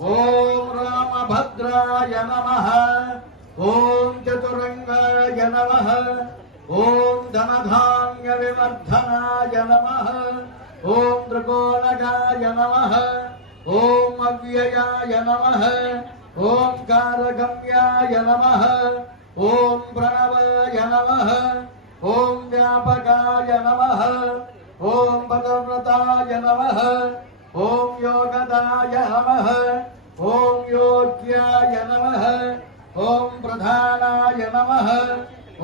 ఓం రామభద్రాయ నమ ఓం చతురంగాయ నమ ఓం ధనధాన్య వివర్ధనాయ నమ ఓం త్రికోణగాయ నమ ఓం అవ్యయాయ నమ ఓం కారగమ్యాయ నమ ఓం ప్రణవాయ నమ ఓం వ్యాపకాయ నమ ఓం పదవ్రతాయ నమ ఓం नमः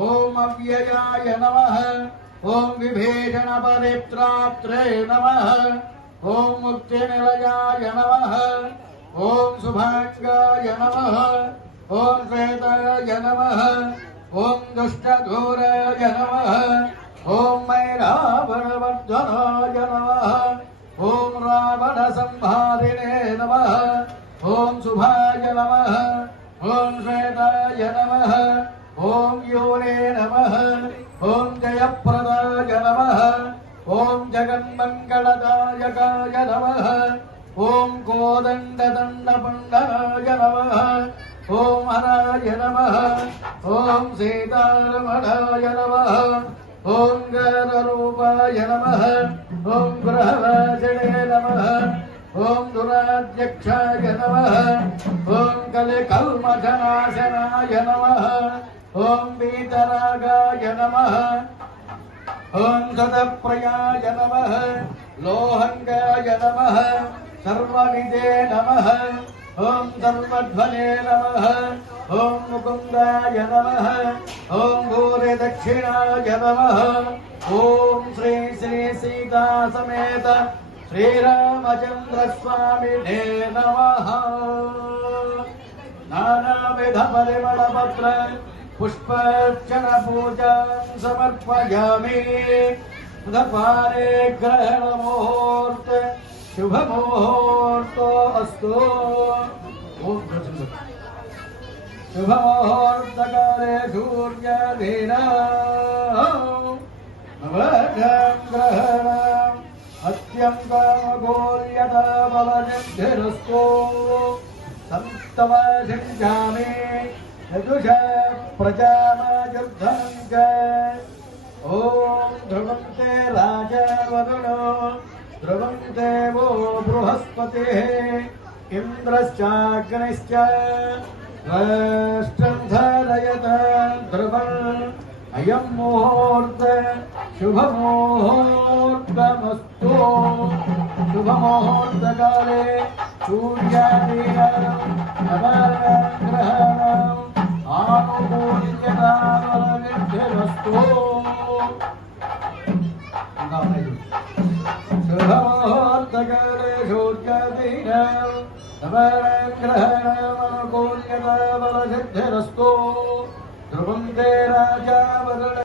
ओम अव्ययाय नमः ॐ नम नमः मुक्ति निलयाय नमः ॐ सुभागाय नमः ॐ श्वेताय नमः ओं दुष्टघोराय नमः ॐ मैरावणवर्धनाय नमः रावण संहारिणे नमः ओं शुभाय नमः ओं श्वेताय नमः ఓం యోనే నమ ఓం జయప్రదాయ నమ ఓం జగన్మంగళదాయకాయ నమ ఓం కోదండదండపండనాయ నమ ఓం హరాయ నమ ఓం సీతారమణాయ నమ ఓం గరూపాయ నమ ఓం గ్రహవాజనే నమ ఓం దురాధ్యక్షాయ నమ ఓం కలికల్మషనాశనాయ నమ నమ. ॐ वीतरागाय नमः। ॐ सदप्रयाय नमः। लोहङ्गाय नमः। सर्वनिदे नमः। ॐ सर्वध्वने नमः। ॐ मुकुन्दाय नमः। ॐ भूरिदक्षिणाय नमः। ॐ श्री श्री सीता समेत। श्रीरामचन्द्रस्वामिने नमः। नानाविधपरिमलपत्र పత్ర పుష్పర్చన పూజాం సమర్పయామి పారే గ్రహణ ముహూర్త శుభ ముహూర్తో అస్తు ఓం ప్రసన్న శుభ यजुषा प्रजामायुर्धनञ्च ॐ ध्रुवं ते राजा वरुणो ध्रुवं देवो बृहस्पतिः मुहूर्त, शुभमुहूर्तमस्तु। शुभमुहूर्तकाले सूर्यादीनां नवानां ग्रहाणां శుభముహూర్తకాలే సూర్యాదీనం నవగ్రహణం అనుకూల్యతావసిద్ధిరస్తు ధ్రువం తే రాజా వరుణ